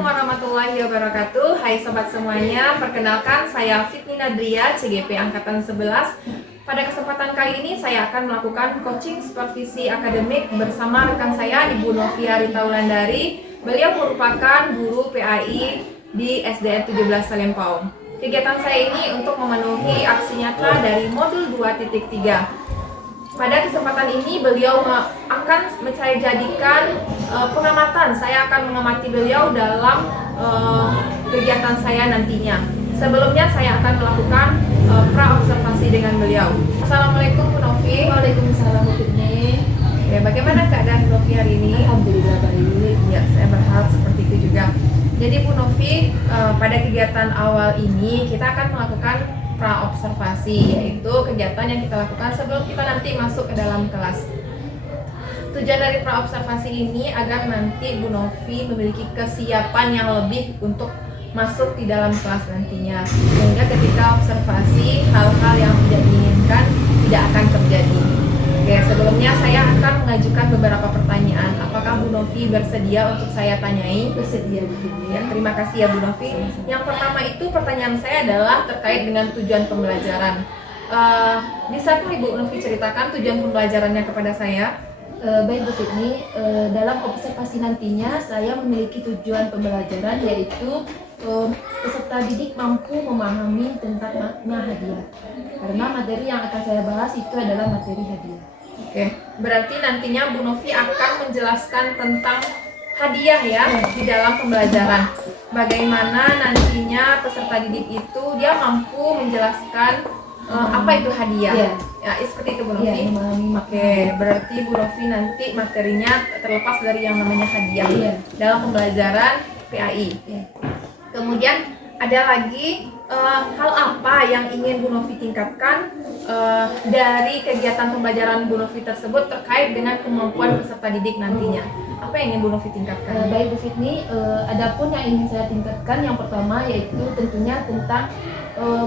Assalamualaikum warahmatullahi wabarakatuh. Hai sobat semuanya, perkenalkan saya Fitni Nadria, CGP Angkatan 11. Pada kesempatan kali ini saya akan melakukan coaching supervisi akademik bersama rekan saya Ibu Novia Rita Wulandari. Beliau merupakan guru PAI di SDN 17 Salempau. Kegiatan saya ini untuk memenuhi aksi nyata dari modul 2.3. Pada kesempatan ini beliau akan saya jadikan pengamatan. Saya akan mengamati beliau dalam kegiatan saya nantinya. Sebelumnya saya akan melakukan pra-observasi dengan beliau. Assalamualaikum Bu Novi. Waalaikumsalam Bu Fitni. Ya, bagaimana keadaan Bu Novi hari ini? Alhamdulillah baik. Ya, saya berharap seperti itu juga. Jadi Bu Novi, pada kegiatan awal ini kita akan melakukan pra-observasi, yaitu kegiatan yang kita lakukan sebelum kita nanti masuk ke dalam kelas. Tujuan dari pra-observasi ini agar nanti Bu Novi memiliki kesiapan yang lebih untuk masuk di dalam kelas nantinya, sehingga ketika observasi hal-hal yang tidak diinginkan tidak akan terjadi. Oke, sebelumnya saya akan mengajukan beberapa pertanyaan. Apakah Bu Novi bersedia untuk saya tanyai? Bersedia Bu Fitni. Ya, terima kasih ya Bu Novi. Yang pertama itu pertanyaan saya adalah terkait dengan tujuan pembelajaran. Bisakah Ibu Novi ceritakan tujuan pembelajarannya kepada saya? Baik Bu Fitni, dalam observasi nantinya saya memiliki tujuan pembelajaran yaitu peserta didik mampu memahami tentang makna hadiah. Karena materi yang akan saya bahas itu adalah materi hadiah. Oke, berarti nantinya Bu Novi akan menjelaskan tentang hadiah ya di dalam pembelajaran. Bagaimana nantinya peserta didik itu dia mampu menjelaskan apa itu hadiah. Ya, seperti itu Bu Novi. Ya, memahami makna. Oke, berarti Bu Novi nanti materinya terlepas dari yang namanya hadiah dalam pembelajaran PAI. Kemudian ada lagi hal apa yang ingin Bu Novi tingkatkan dari kegiatan pembelajaran Bu Novi tersebut terkait dengan kemampuan peserta didik nantinya? Apa yang ingin Bu Novi tingkatkan? Baik Bu Fitni, adapun yang ingin saya tingkatkan yang pertama yaitu tentunya tentang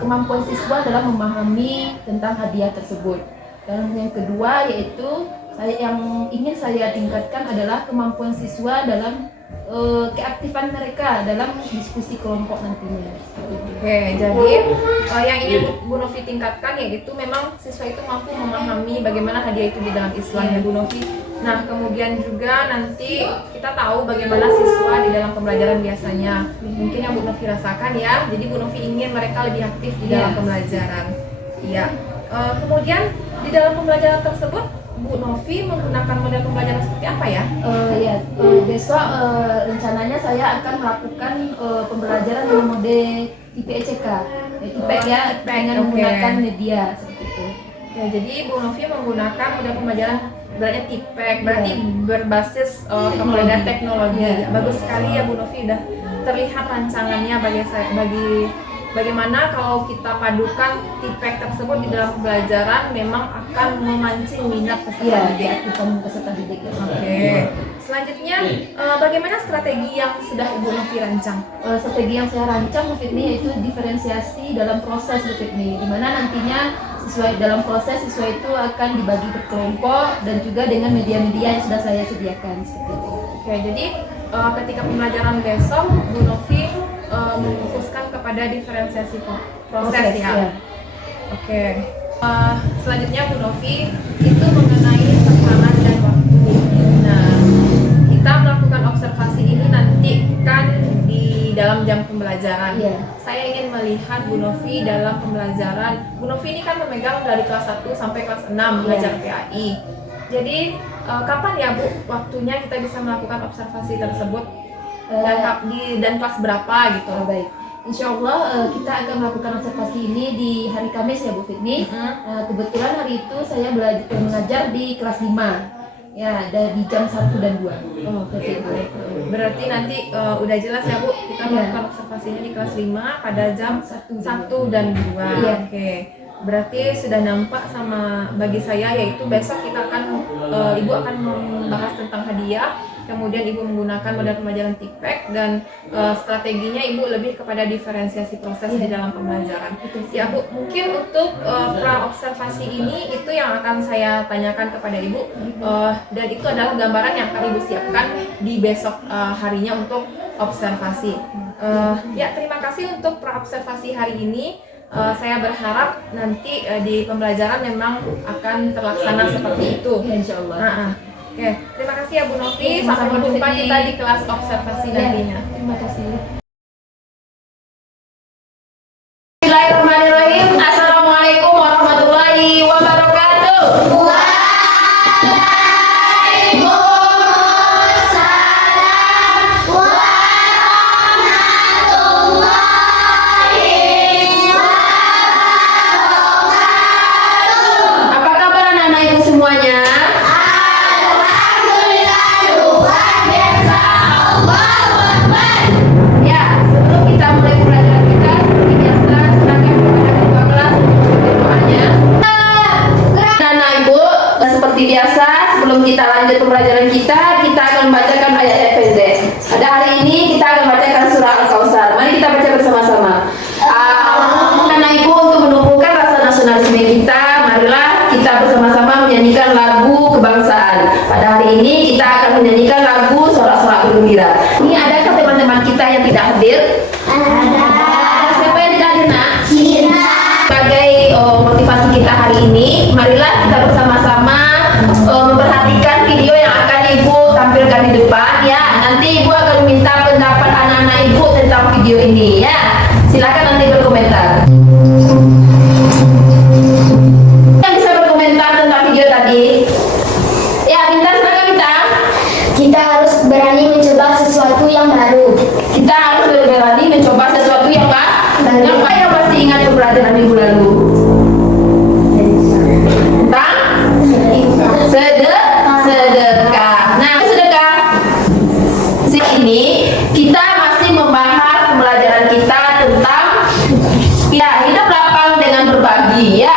kemampuan siswa dalam memahami tentang hadiah tersebut. Dan yang kedua yaitu yang ingin saya tingkatkan adalah kemampuan siswa dalam keaktifan mereka dalam diskusi kelompok nantinya. Oke, jadi yang ingin Bu Novi tingkatkan yaitu memang siswa itu mampu memahami bagaimana hadiah itu di dalam Islam ya Bu Novi. Nah, kemudian juga nanti kita tahu bagaimana siswa di dalam pembelajaran biasanya. Mungkin yang Bu Novi rasakan ya, jadi Bu Novi ingin mereka lebih aktif di dalam pembelajaran. Iya. Kemudian di dalam pembelajaran tersebut Bu Novi menggunakan model pembelajaran seperti apa ya? Besok rencananya saya akan melakukan pembelajaran dengan mode IPECK, IPEC ya, dengan menggunakan media seperti itu. Oke, jadi Bu Novi menggunakan model pembelajaran berarti TIPEC, berarti berbasis kepada teknologi. Bagus sekali ya Bu Novi, udah terlihat rancangannya bagaimana kalau kita padukan TIPEC tersebut di dalam pembelajaran memang akan memancing minat peserta didik. Oke. Selanjutnya, bagaimana strategi yang sudah Ibu Novi rancang? Strategi yang saya rancang Bu Fitni yaitu diferensiasi dalam proses Bu Fitni, di mana nantinya dalam proses siswa itu akan dibagi berkelompok dan juga dengan media-media yang sudah saya sediakan seperti itu. Oke, jadi ketika pembelajaran besok Bu Novi memfokuskan kepada diferensiasi proses ya. Oke. Selanjutnya Bu Novi itu mengenai sasaran dan waktu. Nah, kita melakukan observasi ini nanti kan di dalam jam pembelajaran. Saya ingin melihat Bu Novi dalam pembelajaran. Bu Novi ini kan memegang dari kelas 1 sampai kelas 6 belajar PAI. Jadi kapan ya Bu waktunya kita bisa melakukan observasi tersebut? Dan kelas berapa gitu? Baik. Insya Allah kita akan melakukan observasi ini di hari Kamis ya Bu Fitni. Kebetulan hari itu saya mengajar di kelas 5 ya, di jam 1 dan 2. Berarti nanti udah jelas ya Bu, kita melakukan observasi ini di kelas 5 pada jam 1 dan 2. Oke. Berarti sudah nampak sama bagi saya, yaitu besok kita akan Ibu akan membahas tentang hadiah. kemudian Ibu menggunakan model pembelajaran TIPEK, dan strateginya Ibu lebih kepada diferensiasi proses di dalam pembelajaran. Ya Bu, mungkin untuk pra-observasi ini itu yang akan saya tanyakan kepada Ibu, dan itu adalah gambaran yang akan Ibu siapkan di besok harinya untuk observasi. Ya, terima kasih untuk pra-observasi hari ini. Saya berharap nanti di pembelajaran memang akan terlaksana seperti itu. Ya, insya Allah. Oke, terima kasih ya Bu Novi. Sampai berjumpa kita di kelas observasi nantinya. Terima kasih. Bismillahirrahmanirrahim. Assalamualaikum warahmatullahi wabarakatuh. Apa kabar anak-anak ibu semuanya? Ya, sebelum kita mulai pelajaran kita, seperti biasa, silakan kepada ketua kelas untuk doanya. Anak ibu, seperti biasa, sebelum kita lanjut pembelajaran kita akan membacakan ayat pendek. Pada hari ini kita akan membacakan surah Al-Kautsar. Mari kita baca bersama-sama. Anak ibu, untuk menumbuhkan rasa nasionalisme kita, marilah kita bersama-sama menyanyikan lagu kebangsaan. Pada hari ini kita akan menyanyikan lagu sorak-sorak bergembira. Ini adakah teman-teman kita yang tidak hadir? Ada. Siapa yang tidak hadir, nak? Sebagai motivasi kita hari ini, marilah kita bersama-sama memperhatikan video yang akan ibu tampilkan di depan ya. Nanti ibu akan minta pendapat anak-anak ibu tentang video ini ya. Silakan nanti berkomentar. Yang bisa berkomentar tentang video tadi? Ya, Bintang, silakan Bintang. Kita harus berani mencoba sesuatu yang baru. Kita harus berani mencoba sesuatu yang baru. Yang pasti ingat pembelajaran minggu lalu? Tentang sedekah. Nah, sedekah. Di sini kita masih membahas pembelajaran kita tentang hidup lapang dengan berbagi ya.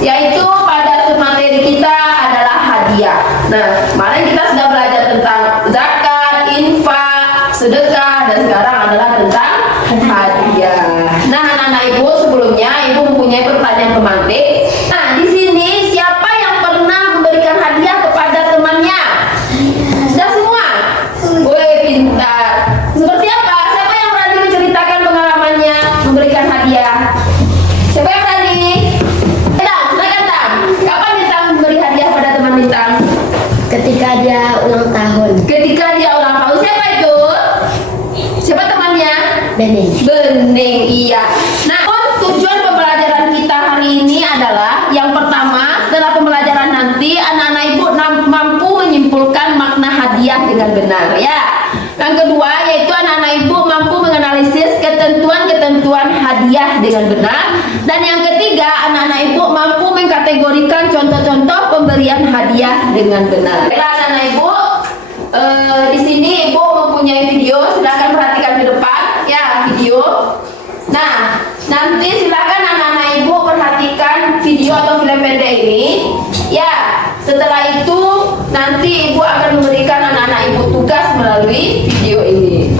Yaitu pada materi kita adalah hadiah. Nah, kemarin kita sudah belajar tentang zakat, infak, sedekah, dan sekarang adalah tentang hadiah. Nah, anak-anak ibu, sebelumnya ibu mempunyai pertanyaan pemantik. Nah, di sini siapa yang pernah memberikan hadiah kepada temannya? Sudah semua? Woi, pintar. Seperti apa? Siapa yang berani menceritakan pengalamannya memberikan hadiah? Siapa yang berani? Bintang, silakan Bintang. Kapan Bintang memberi hadiah pada teman Bintang? Ketika dia ulang tahun. Ketika dia ulang tahun. Siapa itu? Siapa temannya? Bening, iya. Nah, tujuan pembelajaran kita hari ini adalah yang pertama, setelah pembelajaran nanti anak-anak ibu mampu menyimpulkan makna hadiah dengan benar ya. Yang kedua yaitu anak-anak ibu mampu menganalisis ketentuan-ketentuan hadiah dengan benar. Dan yang ketiga, anak-anak ibu mampu mengkategorikan contoh-contoh pemberian hadiah dengan benar. Baiklah anak-anak ibu, di sini ibu mempunyai video, silakan perhatikan di depan ya video. Nah, nanti silakan anak-anak ibu perhatikan video atau film pendek ini ya. Setelah itu nanti ibu akan memberikan anak-anak ibu tugas melalui video ini.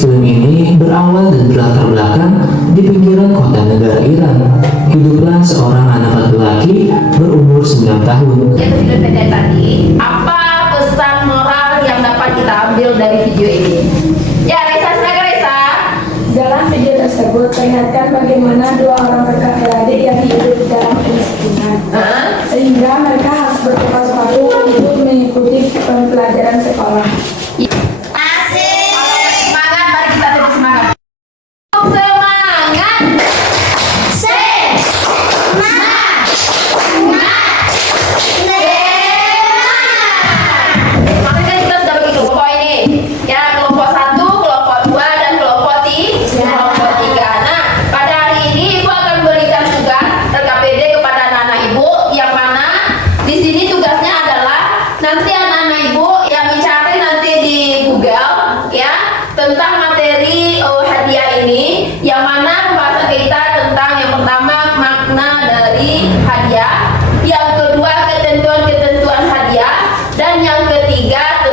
Film ini berawal dan berlatar belakang di pinggiran kota negara Iran. Hiduplah seorang anak laki-laki berumur 9 tahun. Yaitu film pendek tadi. Apa pesan moral yang dapat kita ambil dari video ini? Ya, Reza, silakan Reza. Dalam video tersebut perlihatkan bagaimana dua orang kakak beradik yang hidup dalam kemiskinan, sehingga mereka harus bertukar sepatu untuk mengikuti pembelajaran sekolah. Semangat, mari kita terus semangat. Semangat. Makanya kita sudah bagi kelompok ini. Ya, kelompok 1, kelompok 2, dan kelompok 3. Nah, pada hari ini ibu akan berikan tugas RKPD kepada anak-anak ibu, yang mana di sini tugasnya adalah nanti anak-anak ibu yang mencari nanti di Google ya tentang materi hadiah ini, yang mana pembahasan kita tentang yang pertama makna dari hadiah, yang kedua ketentuan-ketentuan hadiah, dan yang ketiga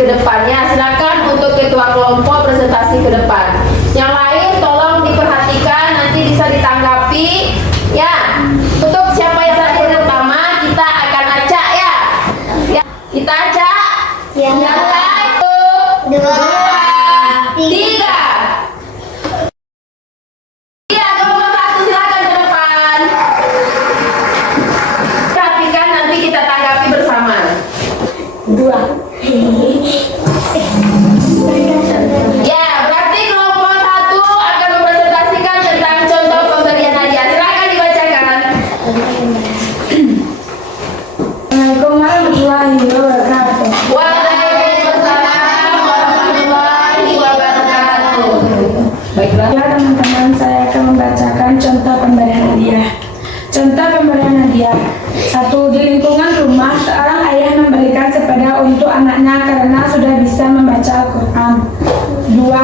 ke depannya. Silakan untuk ketua kelompok presentasi ke depan. Yang lain tolong diperhatikan, nanti bisa ditanggapi. Ya, untuk siapa yang tadi pertama kita akan acak ya. Ya, kita acak. Ya. Yang lain 2, 3. Iya, kelompok 1 silakan ke depan. Perhatikan, nanti kita tanggapi bersama. 2. Ya, berarti kelompok 1 akan mempresentasikan tentang contoh pemberian hadiah. Silakan dibacakan. Assalamualaikum warahmatullahi wabarakatuh. Waalaikumsalam warahmatullahi wabarakatuh. Baiklah. Ya teman-teman, saya akan membacakan contoh pemberian hadiah. Contoh pemberian hadiah. 1. Di lingkungan rumah, seorang ayah memberikan sepeda untuk anaknya karena sudah bisa membaca Al-Quran. 2.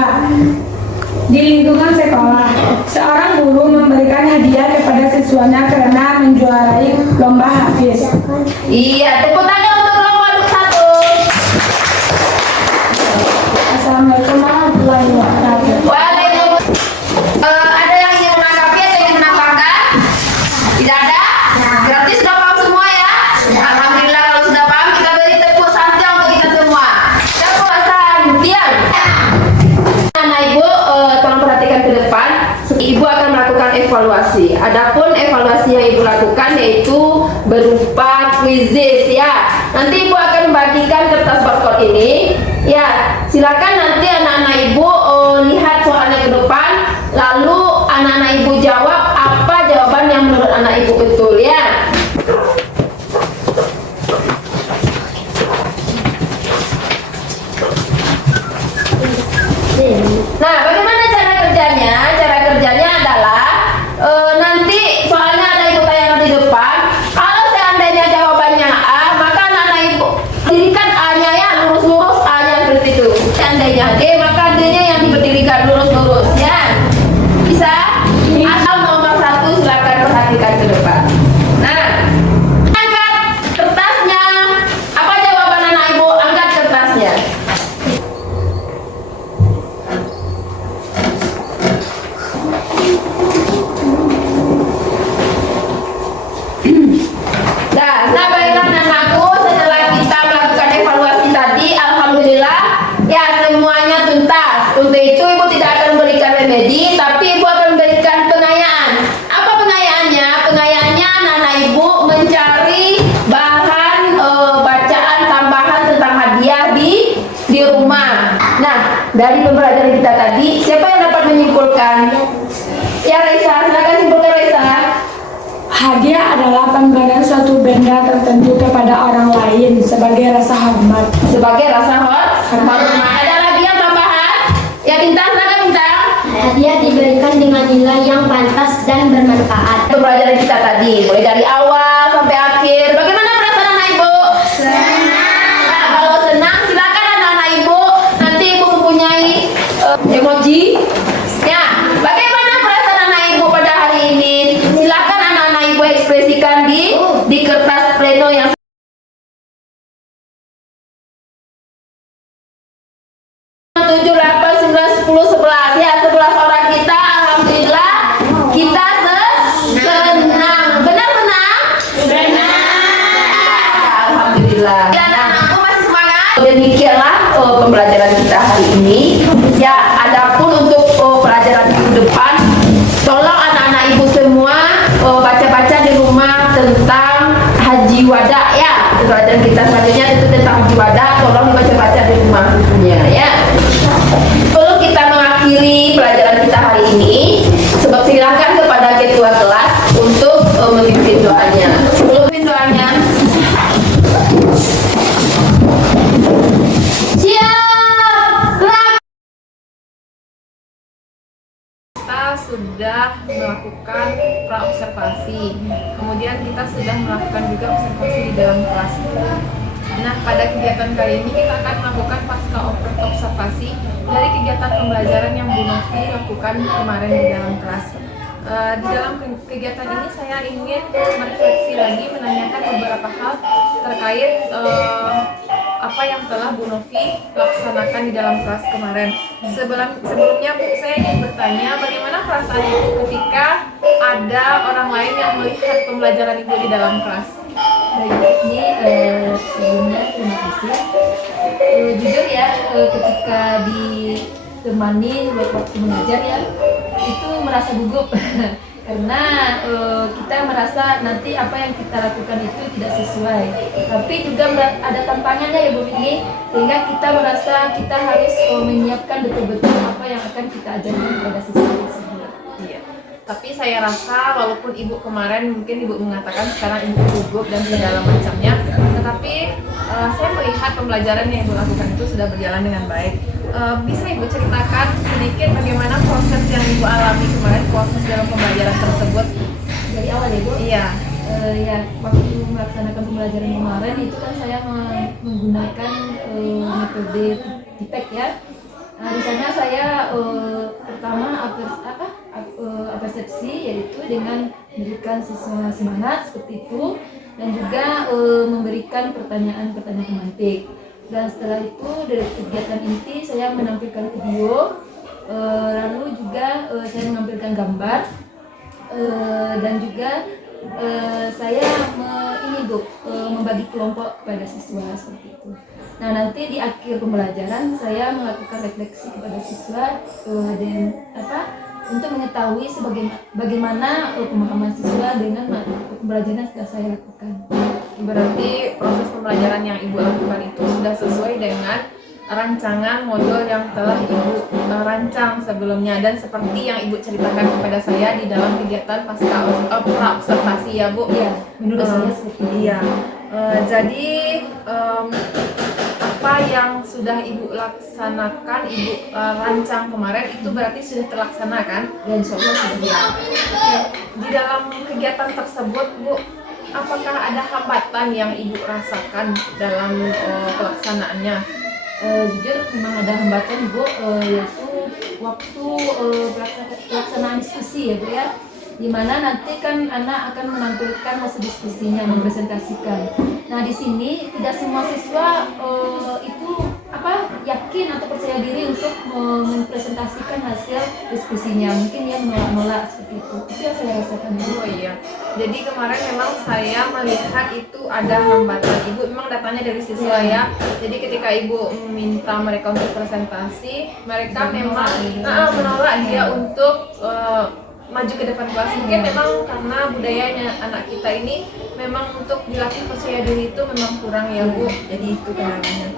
Di lingkungan sekolah, seorang guru memberikan hadiah kepada siswanya karena menjuarai lomba hafiz. Iya, tepuk tangan untuk kelompok 1. Assalamualaikum warahmatullahi wabarakatuh. Waalaikumsalam. Ada yang ingin menanggapi atau ingin menambahkan? Tidak ada? Berarti sudah paham semua ya? Alhamdulillah kalau sudah paham, kita beri tepuk santai untuk kita semua. Tepuk santai. Anak ibu, tolong perhatikan ke depan. Ibu akan melakukan evaluasi. Adapun evaluasi yang ibu lakukan yaitu berupa quizzes ya. Nanti ibu akan membagikan kertas barcode ini. Ya, silakan nanti anak-anak ibu lihat soalnya ke depan, lalu anak-anak ibu jawab apa jawaban yang menurut anak ibu betul ya. Nah, bagaimana cara kerjanya? Cara kerjanya adalah nanti soalnya ada ibu tayangan di depan. Kalau seandainya jawabannya A, maka anak-anak ibu dirikan A-nya ya lurus-lurus, A-nya seperti itu. Seandainya D, maka D-nya yang diberdirikan lurus-lurus ya. Bisa? Atau nomor 1 silakan perhatikan ke depan. Nah, angkat kertasnya. Apa jawaban anak ibu? Angkat kertasnya. Nah, baiklah anakku, setelah kita melakukan evaluasi tadi, alhamdulillah ya semuanya tuntas. Untuk itu ibu tidak akan memberikan remedi, tapi ibu akan memberikan pengayaan. Apa pengayaannya? Pengayaannya anak ibu mencari bahan bacaan tambahan tentang hadiah di rumah. Nah, dari pembelajaran kita tadi, siapa yang dapat menyimpulkan? Ya Raisa, silakan simpulkan Raisa. Hadiah adalah pemberian suatu benda tertentu kepada orang lain sebagai rasa hormat. Sebagai rasa hormat. Ada lagi yang tambahan? Ya Bintang, silakan Bintang. Hadiah diberikan dengan nilai yang pantas dan bermanfaat. Pembelajaran kita tadi, mulai dari awal sampai akhir. Bagaimana perasaan anak ibu? Senang. Nah, kalau senang, silakan anak-anak ibu. Nanti ibu mempunyai emoji. Ya, bagaimana perasaan anak ibu pada hari ini? Silakan anak-anak ibu ekspresikan di kertas pleno yang 7, 8, 9, 10, 11 ya, 11 orang kita. Alhamdulillah kita senang. Benar senang? Alhamdulillah. Dan anakku masih semangat. Demikianlah pembelajaran kita hari ini. Ya, adapun untuk pelajaran minggu depan, tolong anak-anak ibu semua baca-baca di rumah tentang haji wada ya. Pelajaran kita selanjutnya itu tentang haji wada. Tolong dibaca-baca di rumah bukunya ya. Sebelum kita mengakhiri pelajaran kita hari ini, silakan kepada ketua kelas untuk memimpin doanya. Sebelum memimpin doanya, siap. Kita sudah melakukan praobservasi, kemudian kita sudah melakukan juga observasi di dalam kelas. Nah, pada kegiatan kali ini kita akan melakukan pasca observasi dari kegiatan pembelajaran yang Bu Novi lakukan kemarin di dalam kelas. Di dalam kegiatan ini saya ingin merefleksi lagi, menanyakan beberapa hal terkait apa yang telah Bu Novi laksanakan di dalam kelas kemarin. Sebelumnya Bu, saya ingin bertanya bagaimana perasaan Ibu ketika ada orang lain yang melihat pembelajaran Ibu di dalam kelas? Baik, ini sebelumnya terima kasih. Jujur ya, ketika ditemani waktu mengajar ya, itu merasa gugup karena kita merasa nanti apa yang kita lakukan itu tidak sesuai. Tapi juga ada tantangannya ya Bu ini, sehingga kita merasa kita harus menyiapkan betul-betul apa yang akan kita ajarkan kepada siswa tersebut. Iya. Tapi saya rasa walaupun Ibu kemarin mungkin Ibu mengatakan sekarang Ibu gugup dan segala macamnya, tetapi saya melihat pembelajaran yang Ibu lakukan itu sudah berjalan dengan baik. Bisa Ibu ceritakan sedikit bagaimana proses yang Ibu alami kemarin, proses dalam pembelajaran tersebut? Dari awal ya Bu? Iya. Ya, waktu melaksanakan pembelajaran kemarin itu kan saya menggunakan metode TIPEC ya. Nah, di sana saya pertama persepsi, yaitu dengan memberikan siswa semangat seperti itu, dan juga memberikan pertanyaan-pertanyaan pemantik. Dan setelah itu dari kegiatan inti saya menampilkan video, lalu juga saya menampilkan gambar, dan juga saya membagi kelompok kepada siswa seperti itu. Nah, nanti di akhir pembelajaran saya melakukan refleksi kepada siswa untuk mengetahui bagaimana pemahaman siswa dengan pembelajaran yang sudah saya lakukan. Berarti proses pembelajaran yang Ibu lakukan itu sudah sesuai dengan rancangan modul yang telah Ibu rancang sebelumnya, dan seperti yang Ibu ceritakan kepada saya di dalam kegiatan pasca pra-observasi ya Bu. Iya, menurut saya seperti itu. Iya. Jadi apa yang sudah Ibu laksanakan, Ibu rancang kemarin itu berarti sudah terlaksana kan? Dan insya Allah sudah. Iya. Di dalam kegiatan tersebut Bu, apakah ada hambatan yang Ibu rasakan dalam pelaksanaannya? Jujur memang ada hambatan Bu, yaitu waktu pelaksanaan diskusi ya Bu ya, dimana nanti kan anak akan menampilkan hasil diskusinya, mempresentasikan. Nah, di sini tidak semua siswa itu yakin atau percaya diri untuk mempresentasikan hasil diskusinya. Mungkin dia menolak-nolak seperti itu. Itu yang saya rasakan. Oh iya. Jadi kemarin memang saya melihat itu ada hambatan. Ibu memang datanya dari siswa ya. Jadi ketika Ibu meminta mereka untuk presentasi, mereka memang menolak dia untuk maju ke depan kelas. Mungkin memang karena budayanya anak kita ini memang untuk dilatih percaya diri itu memang kurang ya Bu. Jadi itu kendalanya.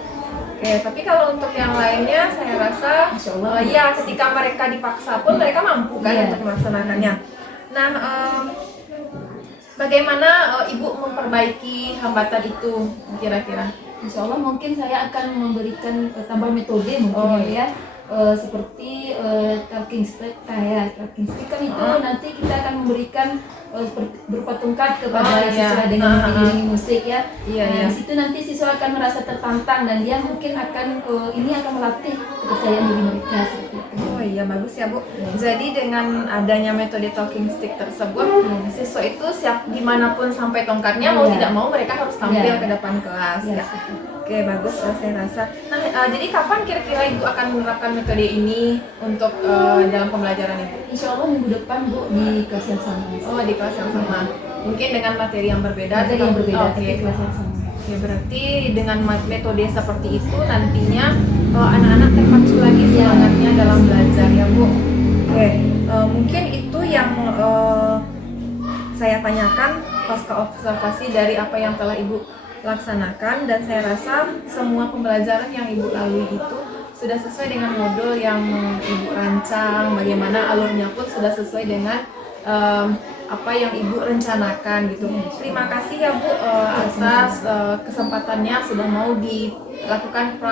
Oke, tapi kalau untuk yang lainnya saya rasa ya ketika mereka dipaksa pun mereka mampu kan untuk melaksanakannya. Nah, bagaimana Ibu memperbaiki hambatan itu kira-kira? Insya Allah mungkin saya akan memberikan tambah metode mungkin ya. Seperti talking stick, talking stick kan itu nanti kita akan memberikan berupa tongkat kepada siswa dengan mengiringi musik ya. Di situ nanti siswa akan merasa tertantang dan dia mungkin akan melatih kepercayaan diri mereka seperti itu. Oh iya, bagus ya Bu. Jadi dengan adanya metode talking stick tersebut, siswa itu siap dimanapun sampai tongkatnya mau tidak mau mereka harus tampil ke depan kelas ya. Oke, bagus saya rasa. Nah, jadi kapan kira-kira Ibu akan menerapkan metode ini untuk dalam pembelajaran Ibu? Insya Allah minggu depan Bu, di kelas yang sama. Oh, di kelas yang sama. Mungkin dengan materi yang berbeda. Materi yang berbeda, tapi kelas yang sama. Ya, berarti dengan metode seperti itu nantinya anak-anak terpacu lagi semangatnya dalam belajar ya Bu. Oke, mungkin itu yang saya tanyakan pasca observasi dari apa yang telah Ibu laksanakan, dan saya rasa semua pembelajaran yang Ibu lalui itu sudah sesuai dengan modul yang Ibu rancang, bagaimana alurnya pun sudah sesuai dengan apa yang Ibu rencanakan gitu. Terima kasih ya Bu atas kesempatannya sudah mau dilakukan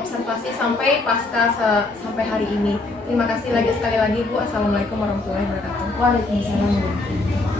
observasi sampai pasca sampai hari ini. Terima kasih sekali lagi Bu. Assalamualaikum warahmatullahi wabarakatuh. Waalaikumsalam warahmatullahi wabarakatuh.